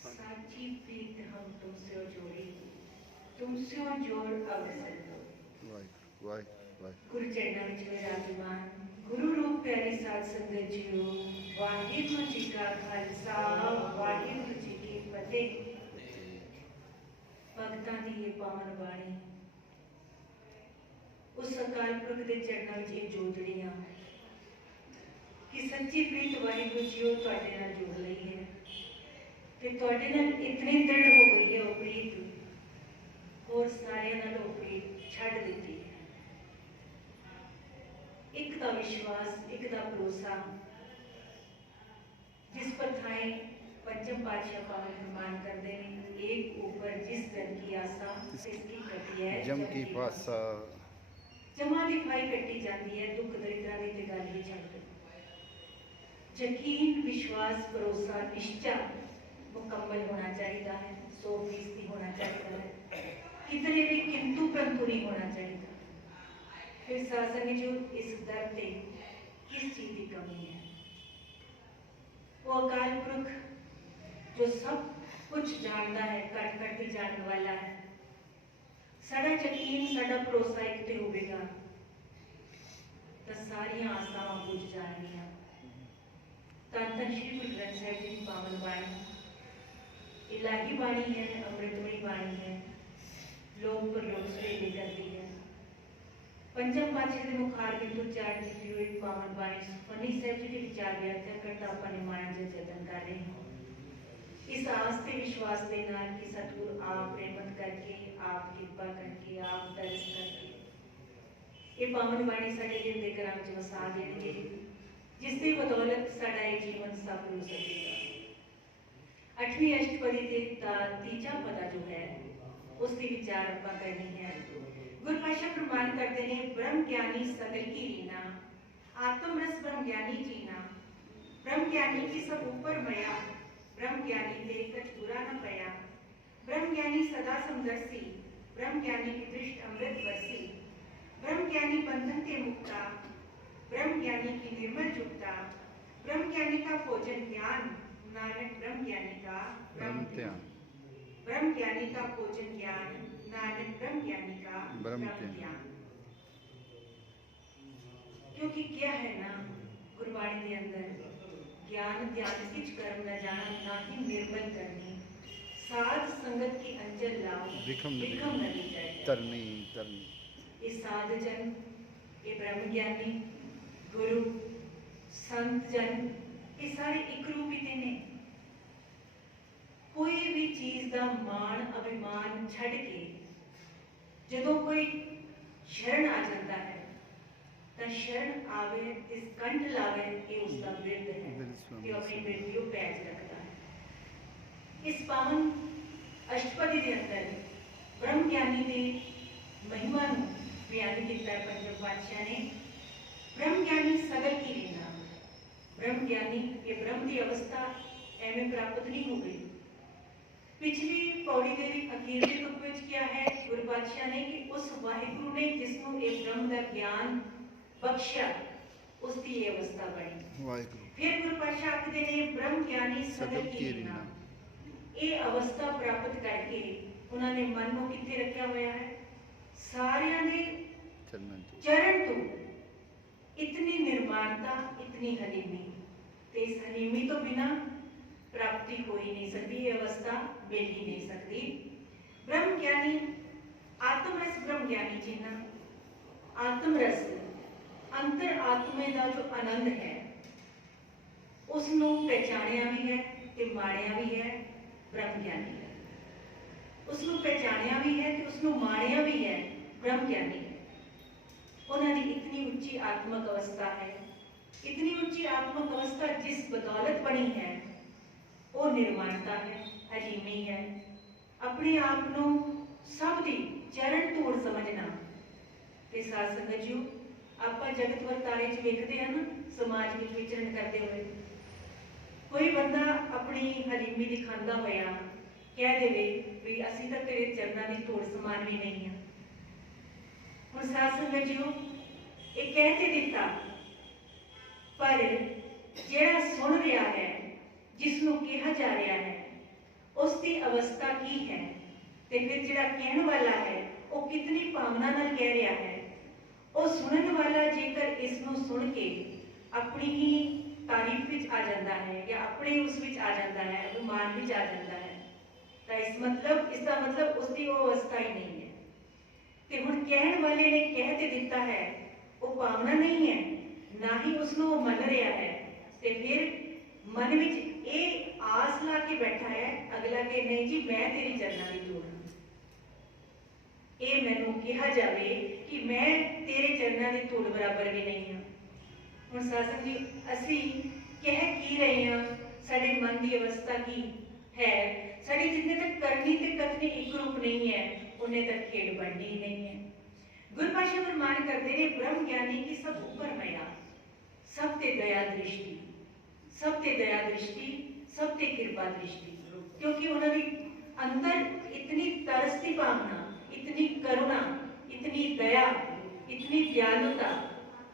साची प्रीत हम तुमसे जोड़ी, तुमसे जोड़ अवसर दो। गुरु चरणों में विराजमान गुरु रूप प्यारी साध संगत जीओ, वाहिगुरु जी का खालसा वाहिगुरु जी की फतेह। भगतां दी ये पावन बाणी उस अकाल पुरख के चरणों में जोड़ियां कि सच्ची प्रीत वाहिगुरु जीओ तुहाडे नाल जुड़ लई है ते तुहाडे नाल इतनी दृढ़ हो गई है वो प्रीत, और सारियां नाल वो प्रीत छड्ड दित्ती है। एक दा विश्वास, एक दा भरोसा, जिस पर थाए पंचम पातशाह पावन फरमान करते हैं, एक ऊपर जिस दर की आसा इसकी कटी है जम की पासा। जमा की फाई कटी जाती है, दुख दरिद्रा की ते गल ही छड्ड। यकीन, विश्वास, भरोसा, निश्चा मुकम्मल होना चाहिए है, 100% होना चाहिए है, कितने भी किंतु परंतु नहीं होना चाहिए। फिर सासंग जो इस दर पे किस चीज की कमी है? वो अकाल पुरख जो सब कुछ जानता है, कट कट भी जानने वाला है। साडा यकीन, साडा भरोसा एक ते होवेगा तो सारियां आसावां बुझ जाणगियां। धन धन श्री गुरु ग्रंथ साहिब जी की पावन बाणी इलाही बाणी है, अमृतमयी बाणी है, लोक परलोक सुहेले करती है। पंचम पातशाह के मुखार बिंदु उच्चारण की हुई पावन बाणी सुखमनी साहिब जी के विचार व्याख्या करता अपन निमाण जतन कर रहे हैं। इस आस ते विश्वास के नाल कि सतगुरु आप रहमत करके, आप कृपा करके, आप दर्श करके ये पावन बाणी साडे दिल दे घरां विच वसा देणगे, जिस दी बदौलत साडा ये जीवन सफल हो सकेगा। 8वीं अष्टपदी का तीजा पदा जो है उसकी विचार आपां करनी है। गुरु पातशाह प्रमाण करते हैं, ब्रह्म ज्ञानी सगल की रीना, आत्म रस ब्रह्म ज्ञानी जीना, ब्रह्म ज्ञानी की सब ऊपर मया, ब्रह्म ज्ञानी ते कछ बुरा न पया, ब्रह्म ज्ञानी सदा समदर्शी, ब्रह्म ज्ञानी की दृष्ट अमृत बरसी, ब्रह्म ज्ञानी बंधन के मुक्ता, ब्रह्म ज्ञानी की निर्मल जुगता, ब्रह्म ज्ञानी का भोजन ज्ञान, नानक ब्रह्म ज्ञानी का ब्रह्म ध्यान, ब्रह्म ज्ञानी का भोजन ज्ञान, नानक ब्रह्म ज्ञानी का ब्रह्म ध्यान। क्योंकि क्या है ना गुरबाणी के अंदर, ज्ञान ध्यान किछ कर्म न जाना, ना ही निर्मल करनी, साध संगत की अंजल लाओ विक्रम न ली जाए तरनी तरनी। ये साध जन, ये ब्रह्म ज्ञानी, गुरु, संत जन, ये सारे एक रूप ही ने। कोई भी चीज का मान अभिमान छड़ के जदों कोई शरण आ जाता है तो शरण आवे इस कंठ लावे कि उसका विरध है, कि अपनी विरधियों पैज रखता है। इस पावन अष्टपदी के अंदर ब्रह्म ज्ञानी की महिमा बयान किया पंचम पातशाह ने। ब्रह्म ज्ञानी सगल की रीना, ब्रह्म ज्ञानी ये ब्रह्म की अवस्था एवं प्राप्त नहीं हो गई। पिछली पौड़ी के अखीरले तुक विच क्या है गुरु पातशाह ने कि उस वाहिगुरु ने जिसनों एक ब्रह्म का ज्ञान बख्शिया उसकी ये अवस्था बनी। फिर गुरु पातशाह आखदे ने ब्रह्म ज्ञानी सगल की रीना, ये अवस्था प्राप्त करके उन्होंने मन को किथे रखा हुआ है? सारियां दे चरण तो इतनी निर्माणता, इतनी हलीमी, तो इस हलीमी तो बिना प्राप्ति हो ही नहीं सकती, ये अवस्था मिल ही नहीं सकती। ब्रह्म ज्ञानी आत्मरस ब्रह्म ज्ञानी जीना, आत्मरस अंतर आत्मे का जो आनंद है उसनों पहचानिया भी है ते माणिया भी है। ब्रह्म ज्ञानी है उसनों पहचानिया भी है ते उसनों माणिया भी है। ब्रह्म ज्ञानी है उन्होंने इतनी उच्ची आत्मक अवस्था है, इतनी उच्ची आत्मक अवस्था जिस बदौलत बनी है वो निर्माणता है, हलीमी है, अपने आप को सब दी चरण धूड़ समझना। ते साध संगत जी आप जगत वर्तारे च वेखते हैं ना, समाज में विचरण करते हुए कोई बंदा अपनी हलीमी दिखाता होया ਕਹਿ ਦੇਵੇ ਵੀ ਅਸੀਂ ਤਾਂ ਤੇਰੇ ਚਰਨਾਂ ਦੀ ਧੂੜ ਸਮਾਨ ਵੀ ਨਹੀਂ ਹਾਂ। ਹੁਣ ਸਾਧ ਸੰਗਤ ਜੀਓ, ਇਹ ਕਹਿ ਤੇ ਦਿੱਤਾ, ਪਰ ਜਿਹੜਾ ਸੁਣ ਰਿਹਾ ਹੈ, ਜਿਸ ਨੂੰ ਕਿਹਾ ਜਾ ਰਿਹਾ ਹੈ, ਉਸ ਦੀ ਅਵਸਥਾ ਕੀ ਹੈ, ਤੇ ਫਿਰ ਜਿਹੜਾ ਕਹਿਣ ਵਾਲਾ ਹੈ ਉਹ ਕਿਤਨੀ ਭਾਵਨਾ ਨਾਲ ਕਹਿ ਰਿਹਾ ਹੈ। ਉਹ ਸੁਣਨ ਵਾਲਾ ਜੇਕਰ ਇਸ ਨੂੰ ਸੁਣ ਕੇ ਆਪਣੀ ਹੀ ਤਾਰੀਫ ਵਿੱਚ ਆ ਜਾਂਦਾ ਹੈ ਜਾਂ ਆਪਣੇ ਉਸ ਵਿੱਚ ਆ ਜਾਂਦਾ ਹੈ, ਅਭਿਮਾਨ ਵਿੱਚ ਆ ਜਾਂਦਾ ਹੈ, ਤਾਂ ਇਸ ਦਾ ਮਤਲਬ ਉਸ ਦੀ ਉਹ ਅਵਸਥਾ ਹੀ ਨਹੀਂ ਹੈ। ਤੇ ਹੁਣ ਕਹਿਣ ਵਾਲੇ ਨੇ ਕਹਿ ਤੇ ਦਿੱਤਾ ਹੈ, ਉਹ ਭਾਵਨਾ ਨਹੀਂ ਹੈ, ਨਾ ਹੀ ਉਸ ਨੂੰ ਉਹ ਮੰਨ ਰਿਹਾ ਹੈ, ਤੇ ਫਿਰ ਮਨ ਵਿੱਚ ਇਹ ਆਸ ਲਾ ਕੇ ਬੈਠਾ ਹੈ ਅਗਲਾ ਕਿ ਨਹੀਂ ਜੀ ਮੈਂ ਤੇਰੀ ਚਰਨਾਂ ਦੀ ਧੂੜ ਹਾਂ। ਇਹ ਮੈਨੂੰ ਕਿਹਾ ਜਾਵੇ ਕਿ ਮੈਂ ਤੇਰੇ ਚਰਨਾਂ ਦੀ ਧੂੜ ਬਰਾਬਰ ਵੀ ਨਹੀਂ ਹਾਂ। ਹੁਣ ਸਾਧ ਜੀ, ਅਸੀਂ ਕਹਿ ਕੀ ਰਹੇ ਹਾਂ, ਸਾਡੇ ਮਨ ਦੀ ਅਵਸਥਾ ਕੀ ਹੈ, ਸਾਡੀ ਜਿੰਨੇ ਤੱਕ ਕਰਨੀ ਤੇ ਕਥਨੀ ਇੱਕ ਰੂਪ ਨਹੀਂ ਹੈ, ਉਹਨੇ ਤੱਕ ਖੇਡ ਬਣਨੀ ਹੀ ਨਹੀਂ ਹੈ। ਗੁਰਪਾਸ਼ਾ ਫਰਮਾਨ ਕਰਦੇ ਨੇ, ਬ੍ਰਹਮ ਗਿਆਨੀ ਕੀ ਸਭ ਉੱਪਰ ਮਇਆ, ਸਭ ਤੇ ਦਇਆ ਦ੍ਰਿਸ਼ਟੀ, ਸਭ ਤੇ ਦਇਆ ਦ੍ਰਿਸ਼ਟੀ, ਸਭ ਤੇ ਕਿਰਪਾ ਦ੍ਰਿਸ਼ਟੀ। ਕਿਉਂਕਿ ਉਹਨਾਂ ਦੀ ਅੰਦਰ ਇਤਨੀ ਤਰਸ ਦੀ ਭਾਵਨਾ, इतनी करुणा, इतनी दया, इतनी दयालुता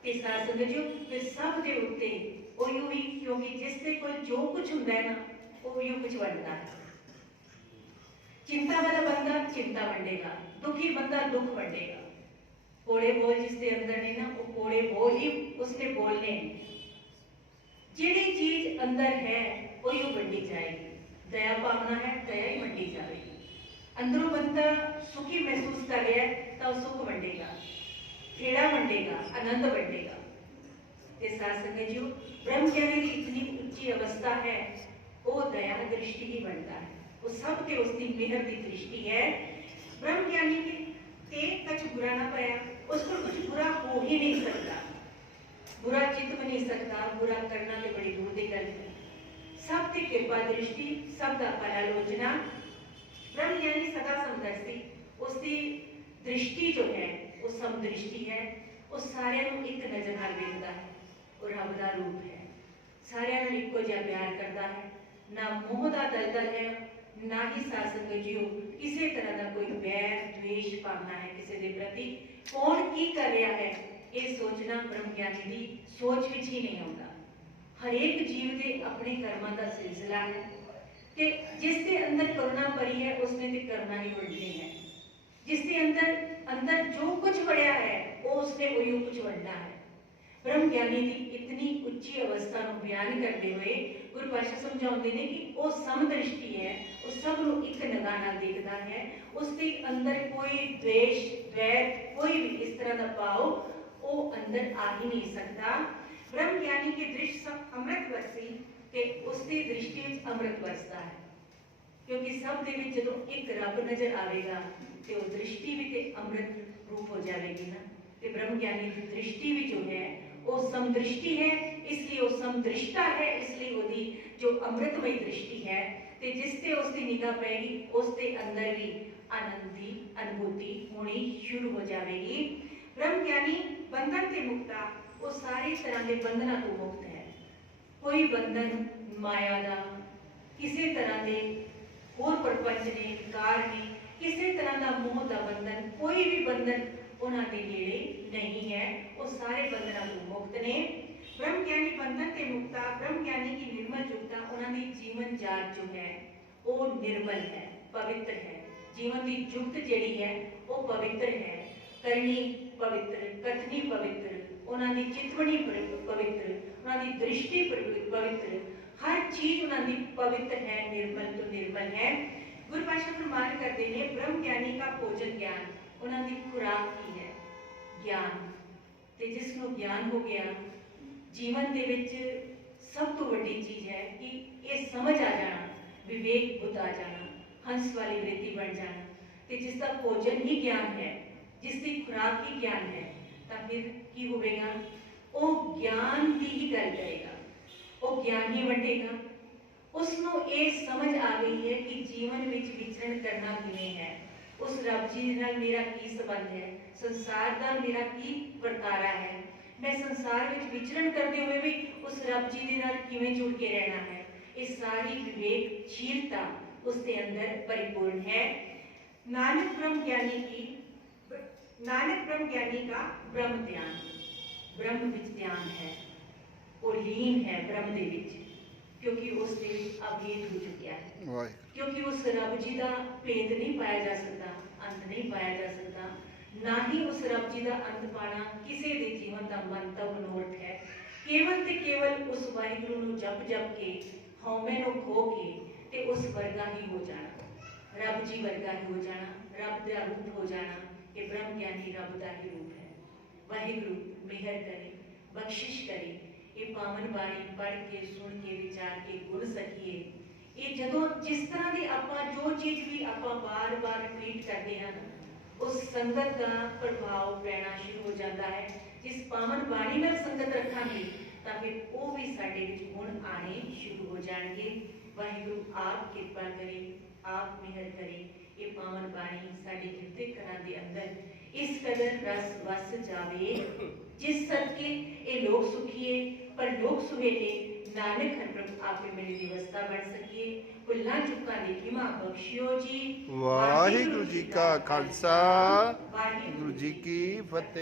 ते साध संगत जी ते सब दे उत्ते ओही ही, क्योंकि जिस दे कोल जो कुछ हुंदा है ना, ओही कुछ वंडदा है। चिंता वाला बंदा चिंता वंडेगा, दुखी बंदा दुख वंडेगा। कोड़े बोल जिसके अंदर ने ना, वो कोड़े बोल ही उसने बोलने हैं। जिहड़ी चीज अंदर है ओही वंडी जाएगी। दया भावना है, दया ही वंडी जाएगी। अंदरों बंदा सुखी महसूस कर रहा है तो सुख वंडेगा, खेड़ा वंडेगा, आनंद वंडेगा। ते साध संगत जी, ब्रह्म ज्ञानी की इतनी उच्ची अवस्था है, वो दया दृष्टि ही बनता है, वो सब ते उसकी मेहर की दृष्टि है। ब्रह्म ज्ञानी के ते कुछ बुरा ना पाया, उस पर कुछ बुरा हो ही नहीं सकता, बुरा चित भी नहीं सकता, बुरा करना तो बड़ी दूर की गल है। सब ते कृपा दृष्टि, सब का परालोचना। ब्रह्म ज्ञानी सदा समदर्शी, उसकी दृष्टि जो है वो समदृष्टि है, वो सारे एक नजर नाल देखता है, और रब दा रूप है, सारे इको जिहा प्यार करता है, ना मोह दा दलदल है, ना ही साध संगत जीओ किसी तरह का कोई वैर द्वेष भावना है किसी के प्रति। कौन की कर रहा है ये सोचना ब्रह्म ज्ञानी की सोच विच ही नहीं आता। हरेक जीव के अपने कर्मां दा सिलसिला है, कि जिसके अंदर करुणा भरी है उसने तो करना ही वंडनी है, जिसके अंदर जो कुछ बढ़िया है वो उसने वही कुछ वंडना है। ब्रह्म ज्ञानी की इतनी उच्ची अवस्था को बयान करते हुए गुरपाशा समझाते हैं कि वो समदृष्टि है, वो सब को एक निगाह नाल देखता है, उसके अंदर कोई द्वेष वैर कोई भी इस तरह का भाव वो अंदर आ ही नहीं सकता। ब्रह्म ज्ञानी की दृष्टि सब अमृत वर्षी कि उसकी दृष्टि अमृत बरसता है, क्योंकि सब दे विच जदों एक रब नजर आएगा तो वो दृष्टि भी ते अमृत रूप हो जाएगी ना। ते ब्रह्म ज्ञानी की दृष्टि भी जो है वो समदृष्टि है, इसलिए वो समदृष्टा है, इसलिए उसकी जो अमृतमय दृष्टि है, ते जिससे उसकी निगाह पेगी उसके अंदर भी आनंद की अनुभूति होनी शुरू हो जाएगी। ब्रह्म ज्ञानी बंधन से मुक्ता, वो सारी तरह के बंधनों को मुक्त है। कोई बंधन माया का, किसी तरह के होर प्रपंच ने विकार ने, किसी तरह का मोह का बंधन, कोई भी बंधन उन्होंने नेड़े नहीं है, वो सारे बंधनों को मुक्त ने। ब्रह्म ज्ञानी बंधन से मुक्ता, ब्रह्म ज्ञानी की निर्मल युक्ता, उन्होंने जीवन जात जो है वो निर्मल है, पवित्र है। जीवन की युक्त जिहड़ी है वो पवित्र है, करनी पवित्र, कथनी पवित्र, उन्होंने चितवनी पवित्र, उन्होंने दृष्टि पवित्र, हर चीज उन्होंने पवित्र है, निर्मल तो निर्मल है। गुरपाशा फरमान करते हैं, ब्रह्म ज्ञानी का भोजन ज्ञान, उन्होंने खुराक की है ज्ञान, ते जिसनों ज्ञान हो गया जीवन दे विच सब तो बड़ी चीज है कि ये समझ आ जाना, विवेक बुद्ध आ जाना, हंस वाली वृत्ति बन जाना। ते जिसका भोजन ही ज्ञान है, जिसकी खुराक ही ज्ञान है, तब फिर की होगा, वो ज्ञान की ही गल करेगा, वो ज्ञान ही वंडेगा। उसनों ये समझ आ गई है कि जीवन में विचरण करना किवें है, उस रब जी नाल मेरा की संबंध है, संसार का मेरा की वर्तारा है, मैं संसार में विचरण करते हुए भी उस रब जी दे नाल किवें जुड़ के रहना है। ये सारी विवेकशीलता उसके अंदर परिपूर्ण है। नानक ब्रह्म ज्ञानी का ब्रह्म ध्यान, ब्रह्म विच ध्यान है, वो लीन है ब्रह्म दे विच, क्योंकि उसके अभेद हो चुका है। वाहिगुरू क्योंकि उस रब जी का भेद नहीं पाया जा सकता, अंत नहीं पाया जा सकता, ना ही उस रब जी का अंत पाना किसी के जीवन का मंतव मनोरथ है। केवल ते केवल उस वाहिगुरू नूं जप जप के हौमे नूं खो के ते उस वर्गा ही हो जाना, रब जी वर्गा ही हो जाना, रब का रूप हो जाना। ये ब्रह्म ज्ञानी रब का ही रूप है। वाहिगुरू मेहर करे, बख्शिश करे, ये पावन बाणी पढ़ के सुन के विचार के गुण सकीए। ये जदों जिस तरह की आपां जो चीज़ भी आपां बार बार रिपीट करते हैं, उस संगत का प्रभाव पैना शुरू हो जाता है। जिस पावन बाणी नाल संगत रखांगे तां फिर वो भी साडे विच गुण आने शुरू हो जाएंगे। वाहिगुरू आप कृपा करे, आप मेहर करे, ये पावन बाणी साडे हिरदे घरां दे अंदर इस कदर रस वस जावे, जिस सदके ये लोग सुखिए पर लोग सुहेले नानक हर प्रभु आपे मेरी व्यवस्था बन सकिए। भुल्लां चुकां दी खिमा बख्शियो जी। वाहिगुरू जी का खालसा, वाहिगुरू जी की फतेह।